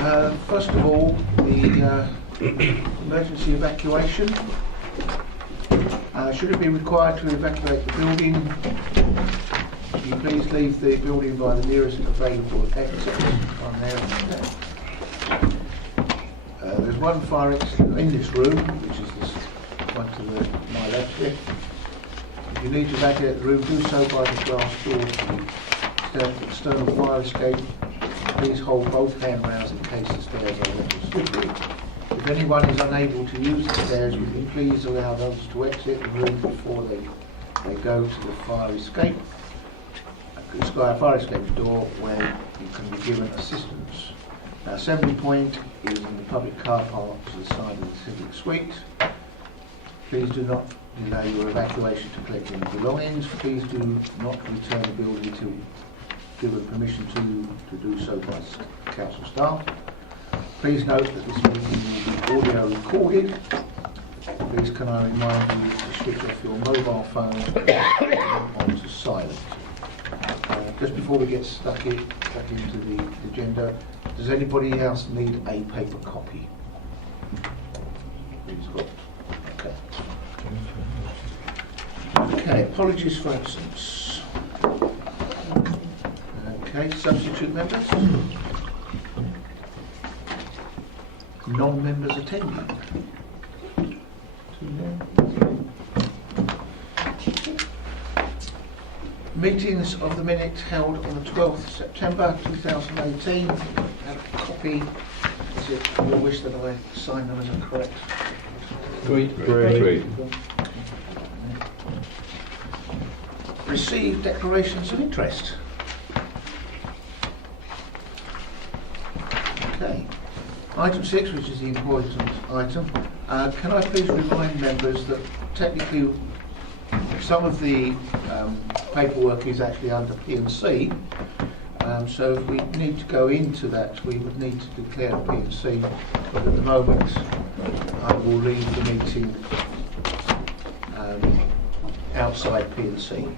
First of all, the emergency evacuation. Should it be required to evacuate the building, can you please leave the building by the nearest available exit on there. There's one fire exit in this room, which is this one to my left here. If you need to evacuate the room, do so by the glass door to the external fire escape. Please hold both handrails in case the stairs are wet or slippery. If anyone is unable to use the stairs, would you please allow those to exit the room before they go to the fire escape? It's got a fire escape door where you can be given assistance. Our assembly point is in the public car park to the side of the civic suite. Please do not delay your evacuation to collect any belongings. Please do not return the building till given permission to do so by council staff. Please note that this meeting will be audio recorded. Please can I remind you to switch off your mobile phone onto silent. Just before we get stuck into the agenda, does anybody else need a paper copy? Please got. Okay, apologies for absence. Okay, substitute members? Non-members attending? Meetings of the minutes held on the 12th September 2018. I have a copy. Is it your wish that I sign them as a correct? Agreed. Received declarations of interest. Okay. Item 6, which is the important item. Can I please remind members that technically some of the paperwork is actually under P&C. So if we need to go into that, we would need to declare P&C. But at the moment, I will leave the meeting outside P&C.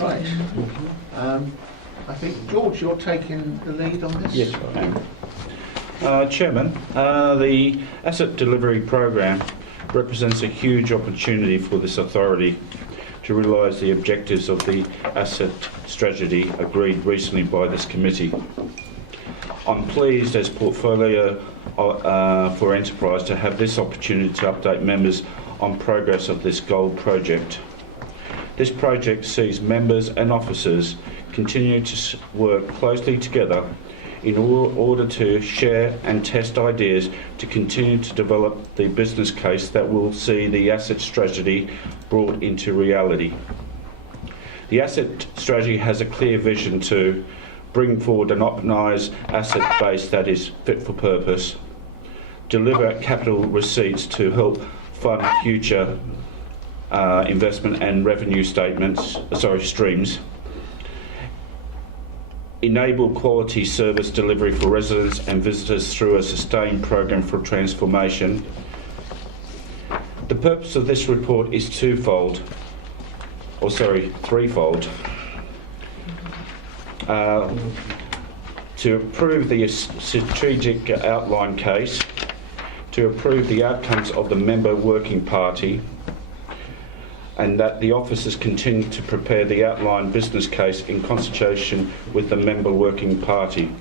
Right. I think, George, you're taking the lead on this? Yes, I am. Chairman, the Asset Delivery Programme represents a huge opportunity for this authority to realise the objectives of the asset strategy agreed recently by this committee. I'm pleased as Portfolio for Enterprise to have this opportunity to update members on progress of this gold project. This project sees members and officers continue to work closely together in order to share and test ideas to continue to develop the business case that will see the asset strategy brought into reality. The asset strategy has a clear vision to bring forward an optimised asset base that is fit for purpose, deliver capital receipts to help fund future investment and revenue streams, enable quality service delivery for residents and visitors through a sustained program for transformation. The purpose of this report is threefold. To approve the strategic outline case, to approve the outcomes of the member working party, and that the officers continue to prepare the outlined business case in consultation with the member working party.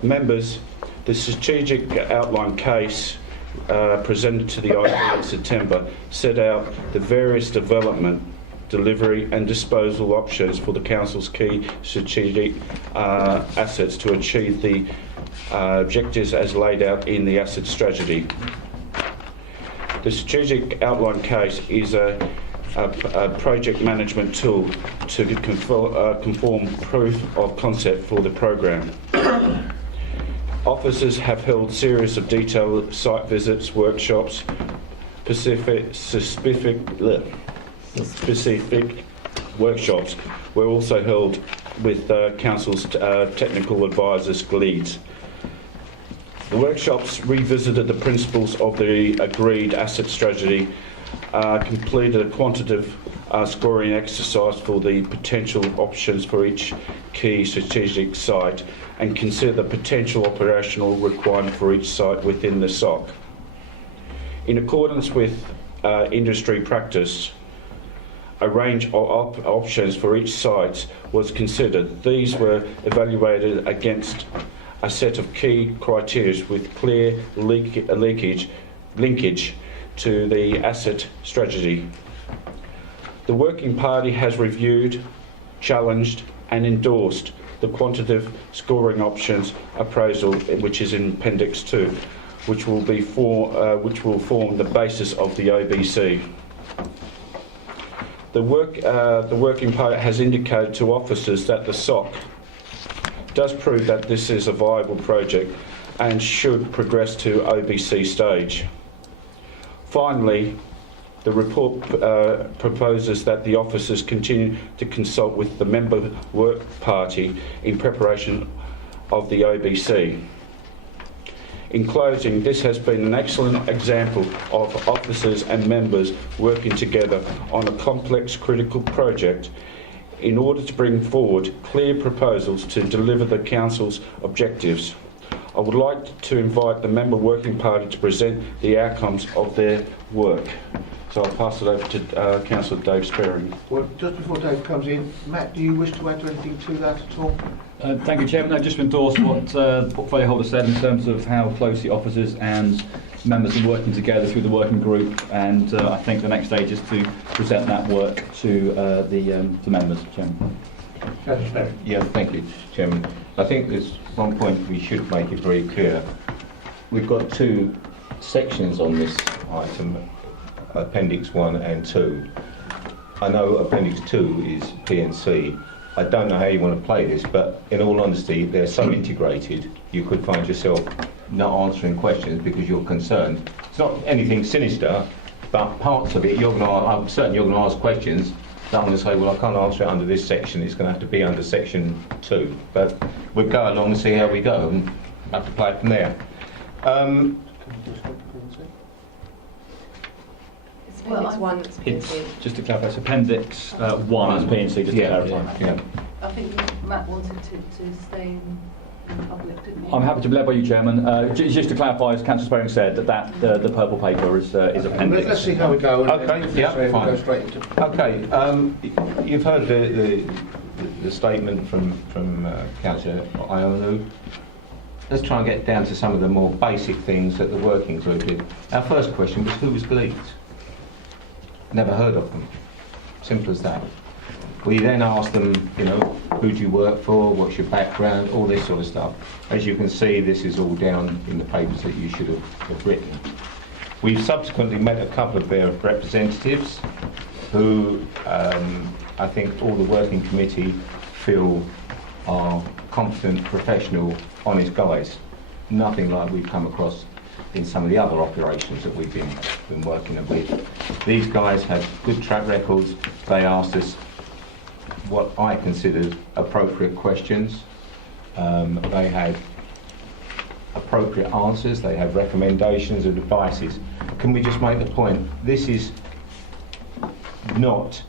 Members, the strategic outline case presented to the IB in September set out the various development, delivery and disposal options for the Council's key strategic assets to achieve the objectives as laid out in the asset strategy. The strategic outline case is a project management tool to conform proof of concept for the program. Officers have held series of detailed site visits, workshops, specific workshops were also held with Council's technical advisors, GLEADS. The workshops revisited the principles of the agreed asset strategy, completed a quantitative scoring exercise for the potential options for each key strategic site, and considered the potential operational requirement for each site within the SOC. In accordance with industry practice, a range of options for each site was considered. These were evaluated against a set of key criteria with clear linkage to the asset strategy. The Working Party has reviewed, challenged and endorsed the quantitative scoring options appraisal, which is in Appendix 2, which will form the basis of the OBC. The Working Party has indicated to officers that the SOC does prove that this is a viable project and should progress to OBC stage. Finally, the report proposes that the officers continue to consult with the member work party in preparation of the OBC. In closing, this has been an excellent example of officers and members working together on a complex critical project in order to bring forward clear proposals to deliver the Council's objectives. I would like to invite the member working party to present the outcomes of their work. So I'll pass it over to Councillor Dave Spearing. Well, just before Dave comes in, Matt, do you wish to add anything to that at all? Thank you, Chairman. I've just endorsed what the portfolio holder said in terms of how closely officers and members are working together through the working group, and I think the next stage is to present that work to the members, Chairman. Yeah, thank you, Chairman. I think there's one point we should make it very clear. We've got two sections on this item, Appendix 1 and 2. I know Appendix 2 is P&C. I don't know how you want to play this, but in all honesty, they're so integrated, you could find yourself not answering questions because you're concerned. It's not anything sinister, but parts of it, I'm certain you're going to ask questions that I'm going to say, well, I can't answer it under this section, it's going to have to be under Section 2. But we'll go along and see how we go, and have to play it from there. Appendix 1 is P&C. Just to clarify, it's Appendix 1 is P&C, just to clarify. Yeah. I think Matt wanted to stay in public, didn't he? I'm happy to be led by you, Chairman. Just to clarify, as Councillor Spearing said, that the purple paper is appendix. Let's see how we go. Okay, yeah, fine. Go straight into. Okay, you've heard the statement from Councillor Ionu. Let's try and get down to some of the more basic things that the working group did. Our first question was, who was Gleeds? Never heard of them. Simple as that. We then asked them, who do you work for, what's your background, all this sort of stuff. As you can see, this is all down in the papers that you should have written. We've subsequently met a couple of their representatives who I think all the working committee feel are competent, professional, honest guys. Nothing like we've come across in some of the other operations that we've been working with. These guys had good track records. They asked us what I considered appropriate questions. They had appropriate answers. They had recommendations and advices. Can we just make the point? This is not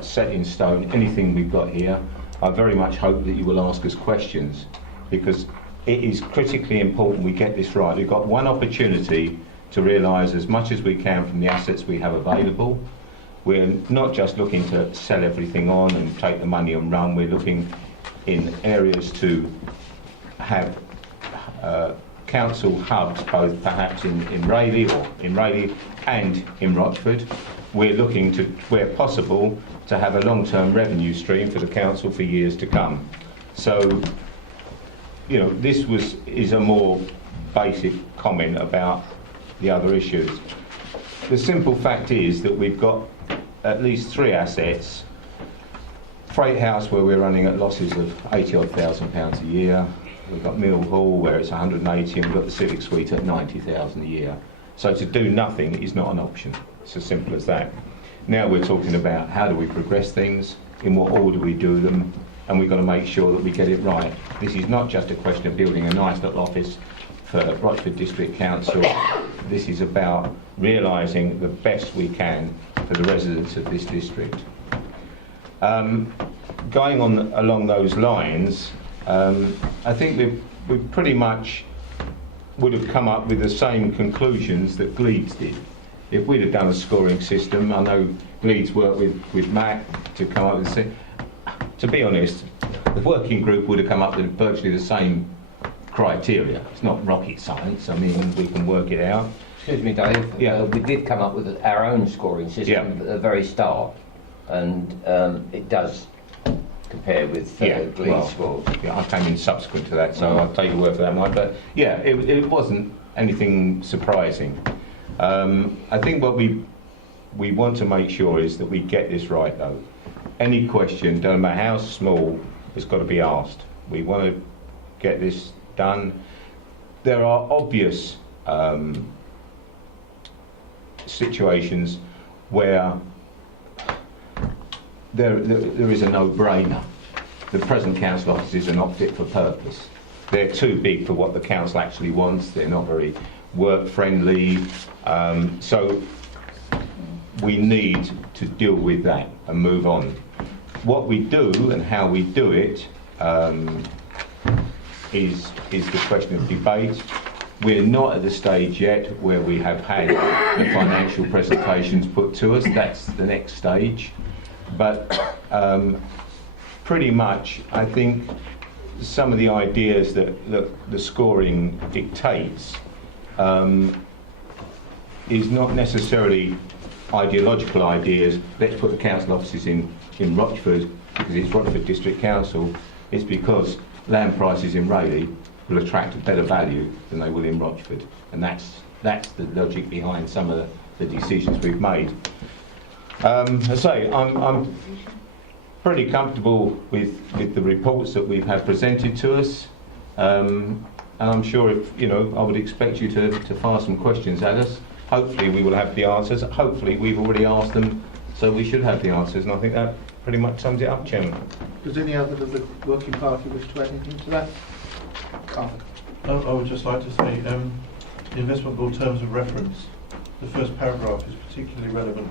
set in stone, anything we've got here. I very much hope that you will ask us questions, because it is critically important we get this right. We've got one opportunity to realise as much as we can from the assets we have available. We're not just looking to sell everything on and take the money and run. We're looking in areas to have council hubs, both perhaps in Rayleigh and in Rochford. We're looking to, where possible, to have a long-term revenue stream for the council for years to come. So, this is a more basic comment about the other issues. The simple fact is that we've got at least 3 assets. Freight House, where we're running at losses of £80,000 a year. We've got Mill Hall, where it's 180, and we've got the Civic Suite at 90,000 a year. So to do nothing is not an option. It's as simple as that. Now we're talking about how do we progress things, in what order we do them, and we've got to make sure that we get it right. This is not just a question of building a nice little office for Rochford District Council. This is about realising the best we can for the residents of this district. Going on along those lines, I think we pretty much would have come up with the same conclusions that Gleeds did. If we'd have done a scoring system, I know Gleeds worked with Matt to come up with to be honest, the working group would have come up with virtually the same criteria. It's not rocket science, I mean, we can work it out. Excuse me, Dave. Yeah. We did come up with our own scoring system at the very start, and it does compare with Gleeds scores. Yeah, I came in subsequent to that, so I'll take your word for that, Mike. But yeah, it wasn't anything surprising. I think what we want to make sure is that we get this right, though. Any question, no matter how small, has got to be asked. We want to get this done. There are obvious situations where there is a no-brainer. The present council offices are not fit for purpose. They're too big for what the council actually wants. They're not very work-friendly. So we need to deal with that and move on. What we do and how we do it is the question of debate. We're not at the stage yet where we have had the financial presentations put to us. That's the next stage. But pretty much, I think some of the ideas that the scoring dictates is not necessarily ideological ideas. Let's put the council offices in Rochford because it's Rochford District Council. It's because land prices in Rayleigh will attract a better value than they will in Rochford, and that's the logic behind some of the decisions we've made. As I say, I'm pretty comfortable with the reports that we've had presented to us, and I'm sure I would expect you to fire some questions at us. Hopefully we will have the answers. Hopefully we've already asked them, so we should have the answers, and I think that pretty much sums it up, Chairman. Does any other of the working party wish to add anything to that? Carl. I would just like to say, the Investment Board terms of reference, the first paragraph is particularly relevant,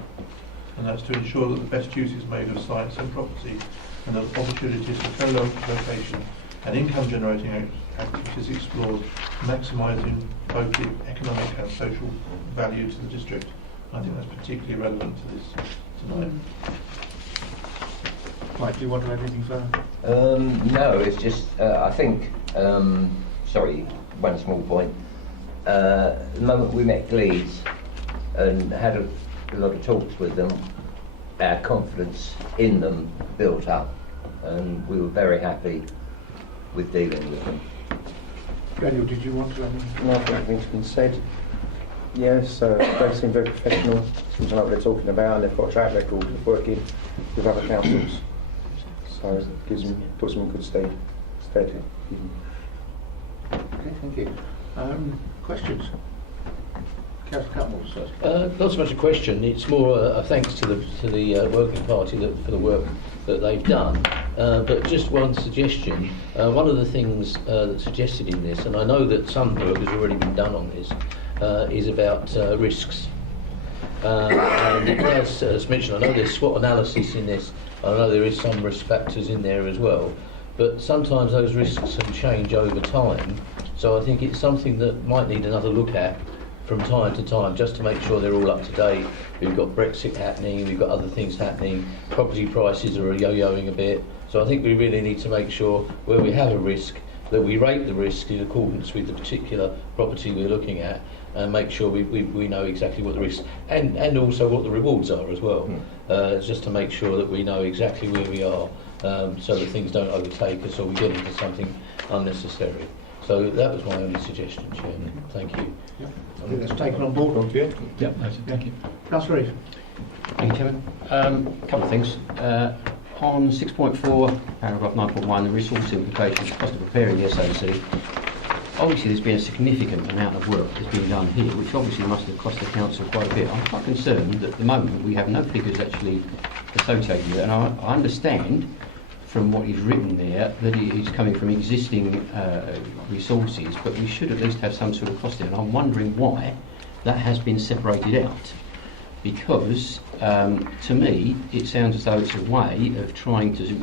and that's to ensure that the best use is made of sites and property, and that opportunities for co-location and income-generating activities explored, maximising both the economic and social value to the district. I think that's particularly relevant to this tonight. Mike, do you want to add anything further? No, it's just, I think, sorry, one small point. The moment we met Gleeds and had a lot of talks with them, our confidence in them built up, and we were very happy with dealing with them. Daniel, did you want to add anything? No, I think everything's been said. Yes, they seem very professional, seems to know what they're talking about, and they've got a track record of working with other councils. So it puts them in good stead. Okay, thank you. Questions? Councillor Cutmore first. Not so much a question, it's more a thanks to the working party for the work that they've done. But just one suggestion, one of the things that's suggested in this, and I know that some work has already been done on this, is about risks. And it does, as mentioned, I know there's SWOT analysis in this, I know there is some risk factors in there as well, but sometimes those risks can change over time, so I think it's something that might need another look at from time to time, just to make sure they're all up to date. We've got Brexit happening, we've got other things happening, property prices are yo-yoing a bit, so I think we really need to make sure where we have a risk, that we rate the risk in accordance with the particular property we're looking at, and make sure we know exactly what the risks and also what the rewards are as well. Just to make sure that we know exactly where we are, so that things don't overtake us or we get into something unnecessary. So that was my only suggestion, Chairman. Thank you. I think that's taken on board. Yeah, thank you. Councillor Reeve. Thank you, Chairman. A couple of things. On 6.4, paragraph 9.1, the resource implications, cost of preparing the SOC. Obviously, there's been a significant amount of work that's been done here, which obviously must have cost the council quite a bit. I'm quite concerned that at the moment we have no figures actually associated with it, and I understand from what is written there that it is coming from existing resources, but we should at least have some sort of cost there. And I'm wondering why that has been separated out. Because to me, it sounds as though it's a way of trying to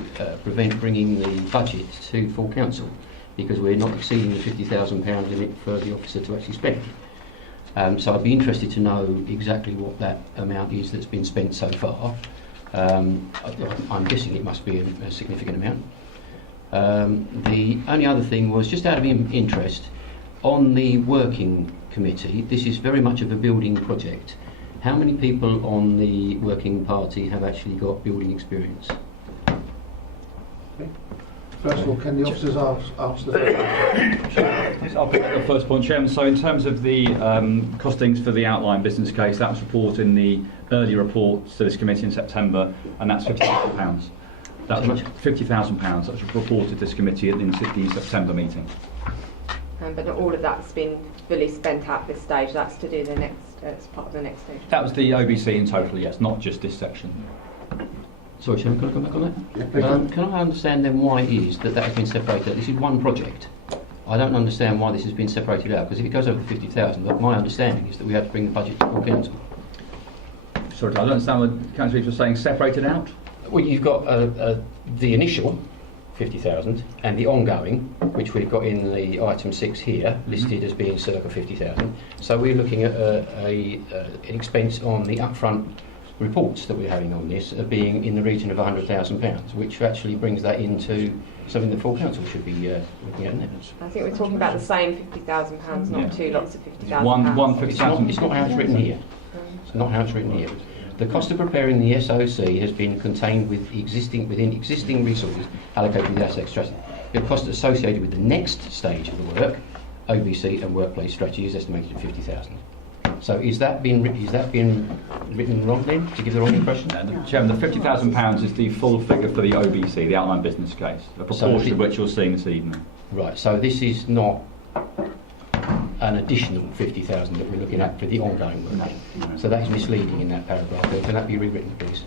prevent bringing the budget to full council, because we're not exceeding the £50,000 limit for the officer to actually spend. So I'd be interested to know exactly what that amount is that's been spent so far. I'm guessing it must be a significant amount. The only other thing was, just out of interest, on the working committee, this is very much of a building project. How many people on the working party have actually got building experience? First of all, can the officers answer the first question? I'll pick up the first point, Chairman. So in terms of the costings for the outline business case, that was reported in the early report to this committee in September, and that's £50,000. That was £50,000. That was reported to this committee in the September meeting. But not all of that's been fully spent at this stage. That's to do the next, as part of the next stage. That was the OBC in total, yes, not just this section. Sorry, Chairman, can I come back on that? Yeah, please. Can I understand then why it is that has been separated? This is one project. I don't understand why this has been separated out, because if it goes over 50,000, my understanding is that we have to bring the budget to full council. Sorry, I don't understand what Councillor Reeves was saying, separated out? Well, you've got the initial 50,000 and the ongoing, which we've got in the item 6 here, listed as being circa 50,000. So we're looking at an expense on the upfront reports that we're having on this being in the region of £100,000, which actually brings that into something the full council should be looking at now. I think we're talking about the same £50,000, not two lots of £50,000. One £50,000. It's not how it's written here. It's not how it's written here. The cost of preparing the SOC has been contained within existing resources allocated to the asset strategy. The cost associated with the next stage of the work, OBC and workplace strategy, is estimated at 50,000. So is that being written wrong then, to give the wrong impression? Chairman, the £50,000 is the full figure for the OBC, the outline business case, a proportion of which you're seeing this evening. Right, so this is not an additional 50,000 that we're looking at for the ongoing work. No. So that's misleading in that paragraph. Can that be rewritten, please?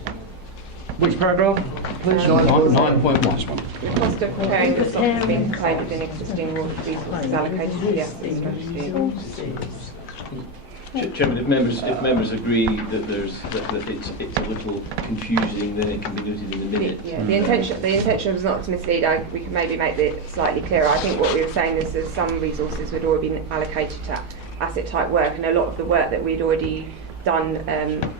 Which paragraph? 9.1. The cost of preparing the stock has been contained within existing resources allocated to the asset strategy. Chairman, if members agree that it's a little confusing, then it can be noted in the minutes. The intention was not to mislead. We can maybe make it slightly clearer. I think what we were saying is that some resources had already been allocated to asset type work, and a lot of the work that we'd already done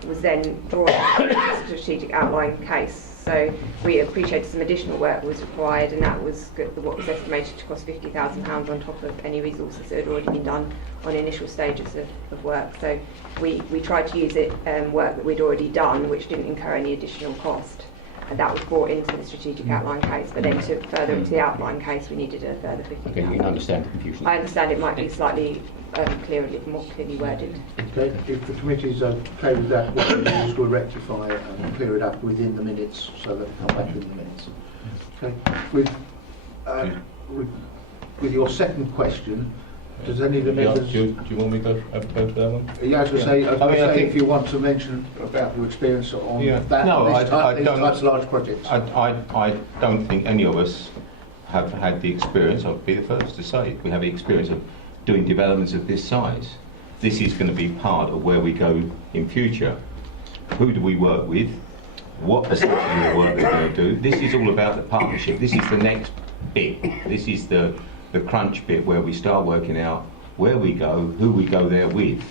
was then drawn into the strategic outline case. So we appreciated some additional work was required, and that was what was estimated to cost £50,000 on top of any resources that had already been done on initial stages of work. So we tried to use it work that we'd already done, which didn't incur any additional cost. And that was brought into the strategic outline case, but then to further into the outline case, we needed a further 50,000. Okay, you can understand the confusion. I understand it might be slightly more clearly worded. Okay, if the committee is okay with that, what we do is we'll rectify it and clear it up within the minutes so that it comes back in the minutes. Okay, with your second question, does any of the members... Do you want me to go over that one? Yeah, I was going to say, if you want to mention about your experience on that, No, these types of large projects. I don't think any of us have had the experience, I'll be the first to say, we have the experience of doing developments of this size. This is going to be part of where we go in future. Who do we work with? What percentage of the work we're going to do? This is all about the partnership. This is the next bit. This is the crunch bit where we start working out where we go, who we go there with.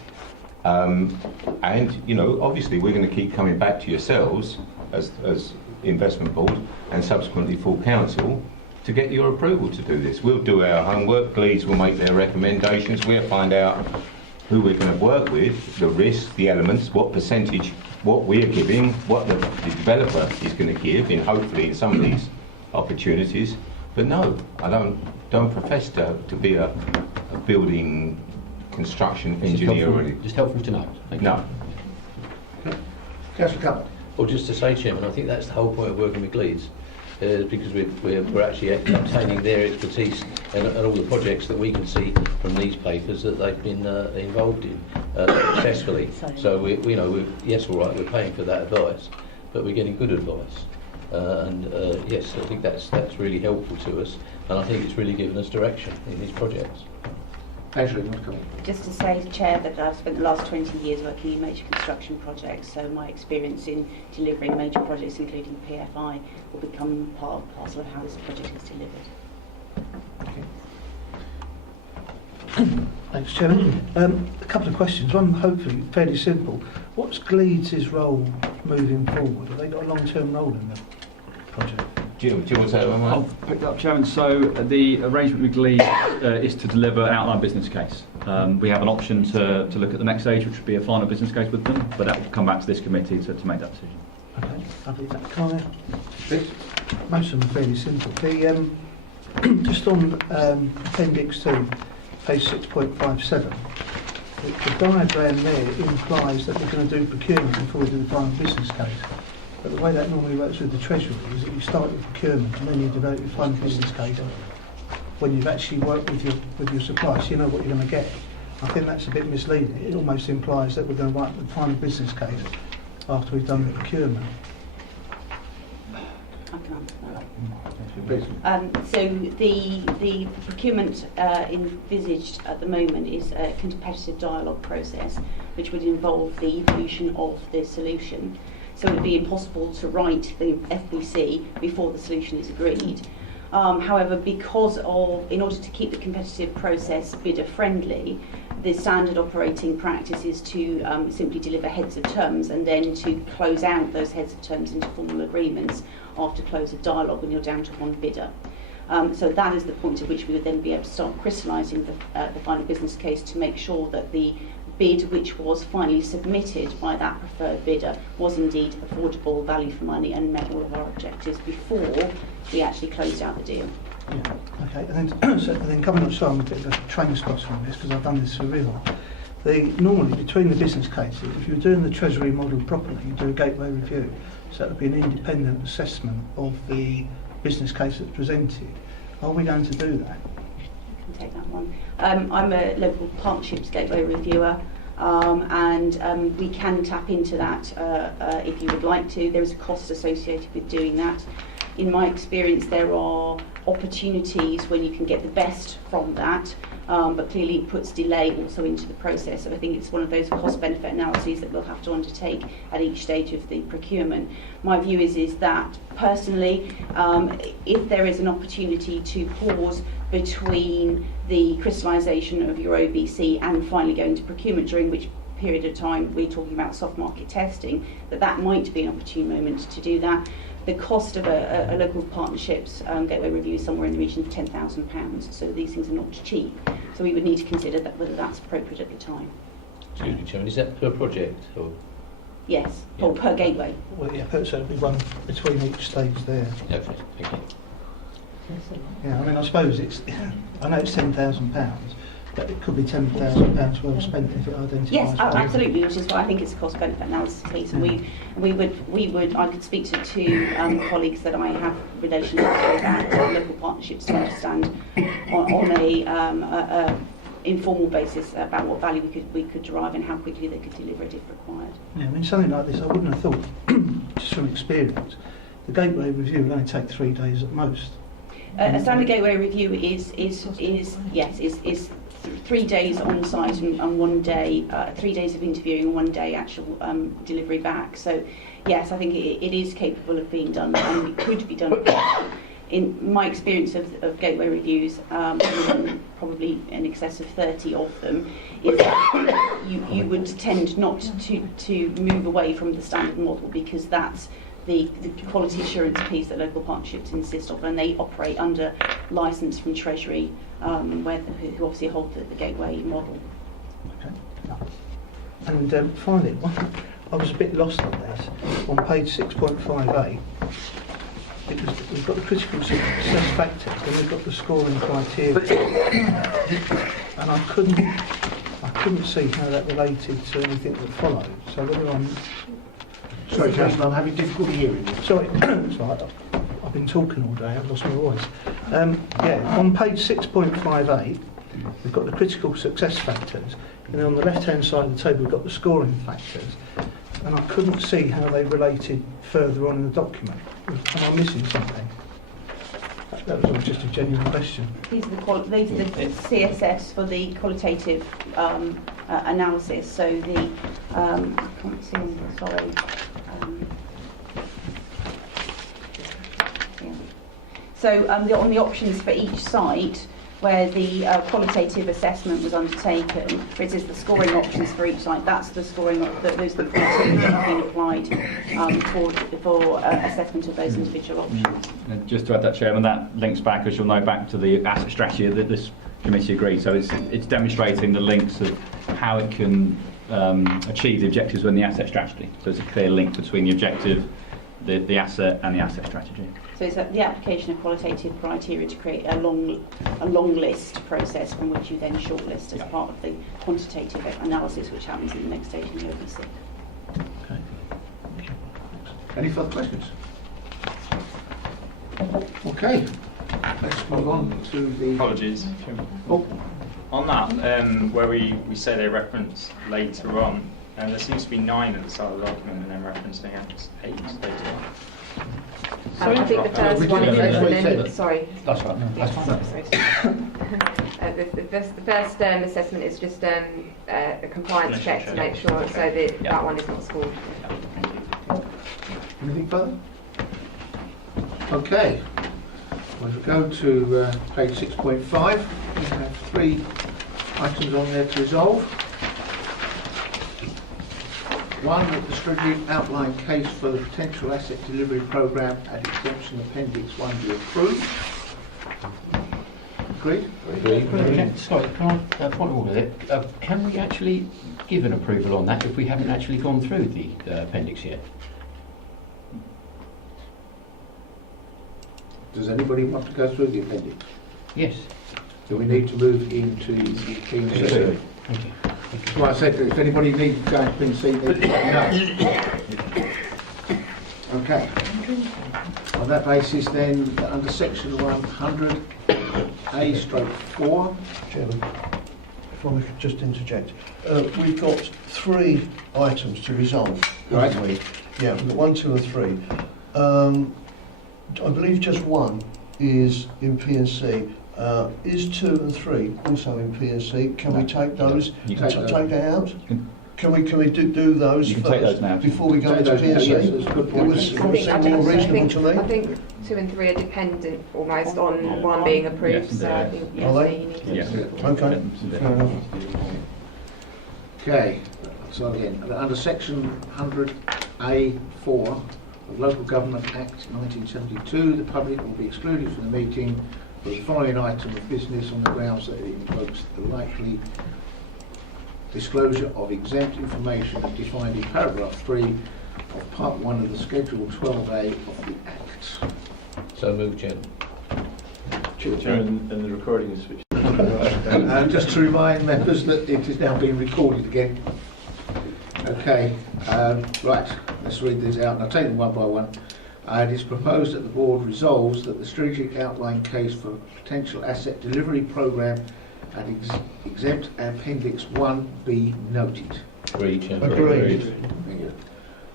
And, you know, obviously we're going to keep coming back to yourselves as investment board and subsequently full council to get your approval to do this. We'll do our homework, Gleeds will make their recommendations, we'll find out who we're going to work with, the risks, the elements, what percentage, what we're giving, what the developer is going to give in hopefully in some of these opportunities. But no, I don't profess to be a building construction engineer or anything. Just helpful to know. Thank you. No. Councillor Cutler. Well, just to say, Chairman, I think that's the whole point of working with Gleeds, because we're actually obtaining their expertise and all the projects that we can see from these papers that they've been involved in successfully. So yes, all right, we're paying for that advice, but we're getting good advice. Yes, I think that's really helpful to us, and I think it's really given us direction in these projects. Angela, you want to come in? Just to say, Chair, that I've spent the last 20 years working in major construction projects, so my experience in delivering major projects, including PFI, will become part and parcel of how this project is delivered. Thanks, Chairman. A couple of questions. One, hopefully, fairly simple. What's Gleeds' role moving forward? Have they got a long-term role in the project? Do you want to take that one, Mark? I'll pick that up, Chairman. So the arrangement with Gleeds is to deliver outline business case. We have an option to look at the next stage, which would be a final business case with them, but that will come back to this committee to make that decision. Okay, lovely. Can I? Most of them are fairly simple. The, just on Appendix 2, page 6.57, the diagram there implies that we're going to do procurement before we do the final business case. But the way that normally works with the Treasury is that you start with procurement and then you develop your final business case when you've actually worked with your suppliers, so you know what you're going to get. I think that's a bit misleading. It almost implies that we're going to write the final business case after we've done the procurement. I can answer that. So the procurement envisaged at the moment is a competitive dialogue process, which would involve the evolution of the solution. So it would be impossible to write the FBC before the solution is agreed. However, in order to keep the competitive process bidder friendly, the standard operating practice is to simply deliver heads of terms and then to close out those heads of terms into formal agreements after close of dialogue when you're down to one bidder. So that is the point at which we would then be able to start crystallising the final business case to make sure that the bid which was finally submitted by that preferred bidder was indeed affordable, value for money, and met all of our objectives before we actually closed out the deal. Yeah. Okay, and then coming up, so I'm a bit of a train spots from this because I've done this for River. Normally, between the business cases, if you're doing the Treasury model properly, you do a gateway review. So that would be an independent assessment of the business case that's presented. Are we going to do that? Take that one. I'm a local partnerships gateway reviewer, and we can tap into that if you would like to. There is a cost associated with doing that. In my experience, there are opportunities when you can get the best from that, but clearly it puts delay also into the process. So I think it's one of those cost-benefit analyses that we'll have to undertake at each stage of the procurement. My view is that personally, if there is an opportunity to pause between the crystallisation of your OBC and finally going to procurement, during which period of time we're talking about soft market testing, that might be an opportune moment to do that. The cost of a local partnerships gateway review is somewhere in the region of £10,000, so these things are not cheap. So we would need to consider that whether that's appropriate at the time. Excuse me, Chairman, is that per project? Or? Yes, Yeah. or per gateway. Well, yeah, so it'll be one between each stage there. Okay, thank you. Yeah, I mean, I suppose I know it's £10,000, but it could be £10,000 well spent if it identifies. Yes, absolutely, which is why I think it's a cost-benefit analysis piece, and we would. I could speak to two colleagues that I have relations with at local partnerships to understand on a informal basis about what value we could derive and how quickly they could deliver it if required. Yeah, I mean, something like this, I wouldn't have thought, just from experience, the gateway review will only take 3 days at most. A standard gateway review is 3 days on site and 1 day, 3 days of interviewing and 1 day actual delivery back. So yes, I think it is capable of being done, and it could be done. In my experience of gateway reviews, probably in excess of 30 of them, is that you would tend not to move away from the standard model, because that's the quality assurance piece that local partnerships insist on, and they operate under licence from Treasury, who obviously hold the gateway model. Okay. And finally, I was a bit lost on this. On page 6.58, because we've got the critical success factors, then we've got the scoring criteria, and I couldn't see how that related to anything that followed. So whether I'm... Sorry, Councillor, I'm having difficulty hearing you. Sorry, it's right. I've been talking all day, I've lost my voice. On page 6.58, we've got the critical success factors, and then on the left-hand side of the table, we've got the scoring factors. and I couldn't see how they related further on in the document. Am I missing something? That was just a genuine question. These are the CSS for the qualitative analysis. So the I can't see on the sorry. Yeah. So on the options for each site, where the qualitative assessment was undertaken, where it is the scoring options for each site, that's the scoring, those are the criteria that have been applied for assessment of those individual options. And just to add that, Chairman, that links back, as you'll know, back to the asset strategy that this committee agreed. So it's demonstrating the links of how it can achieve the objectives within the asset strategy. So there's a clear link between the objective, the asset and the asset strategy. So it's the application of qualitative criteria to create a long list process from which you then shortlist as part of the quantitative analysis, which happens in the next stage in the OBC. Okay. Any further questions? Okay. Let's move on to the... Apologies. Oh. On that, where we say they reference later on, there seems to be 9 at the start of the document and then referencing 8 later on. I think the first one is sorry. That's right. No, that's fine. The first assessment is just a compliance check to make sure so that that one is not scored. Anything further? Okay. Well, if we go to page 6.5, we have 3 items on there to resolve. One, that the strategic outline case for the potential asset delivery programme at exemption appendix 1 be approved. Agreed? Agreed. Sorry, can I point of order there? Can we actually give an approval on that if we haven't actually gone through the appendix yet? Does anybody want to go through the appendix? Yes. Do we need to move into the P&C? Thank you. That's why I said that if anybody needs to go into P&C, they can let me know. Okay. On that basis then, under section 100A/4. Chairman, if I could just interject. We've got 3 items to resolve, haven't we? Yeah, we've got 1, 2 and 3. I believe just 1 is in P&C. Is 2 and 3 also in P&C? Can we take those? You take that out? Can we do those you can first take those now. before we go into P&C? It would seem more reasonable to me. I think 2 and 3 are dependent almost on 1 being approved. Yes, so I think Are they? you need to. Yeah. Okay. Fair enough. Okay, so again, under section 100A/4 of Local Government Act 1972, the public will be excluded from the meeting for the following item of business on the grounds that it invokes the likely disclosure of exempt information as defined in paragraph 3 of part 1 of the Schedule 12A of the Act. So moved, Chairman. Chairman, and the recording is switched. Just to remind members that it is now being recorded again. Okay, right, let's read these out and I'll take them one by one. It is proposed that the board resolves that the strategic outline case for potential asset delivery programme at exempt appendix 1 be noted. Agreed, Chairman. Agreed.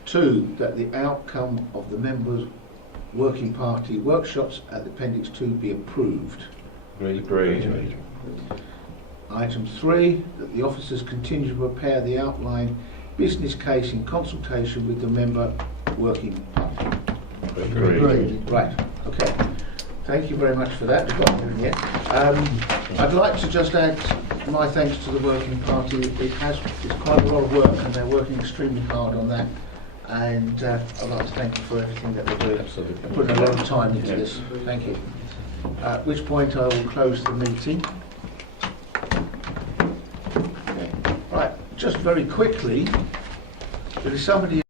2, that the outcome of the members' working party workshops at the appendix 2 be approved. Agreed. Item 3, that the officers continue to prepare the outline business case in consultation with the member working party. Agreed. Right, okay. Thank you very much for that. We've got there yet. I'd like to just add my thanks to the working party. It's quite a lot of work and they're working extremely hard on that. And I'd like to thank them for everything that they do. Absolutely. They're putting a lot of time into this. Thank you. At which point I will close the meeting. Right, just very quickly, there is somebody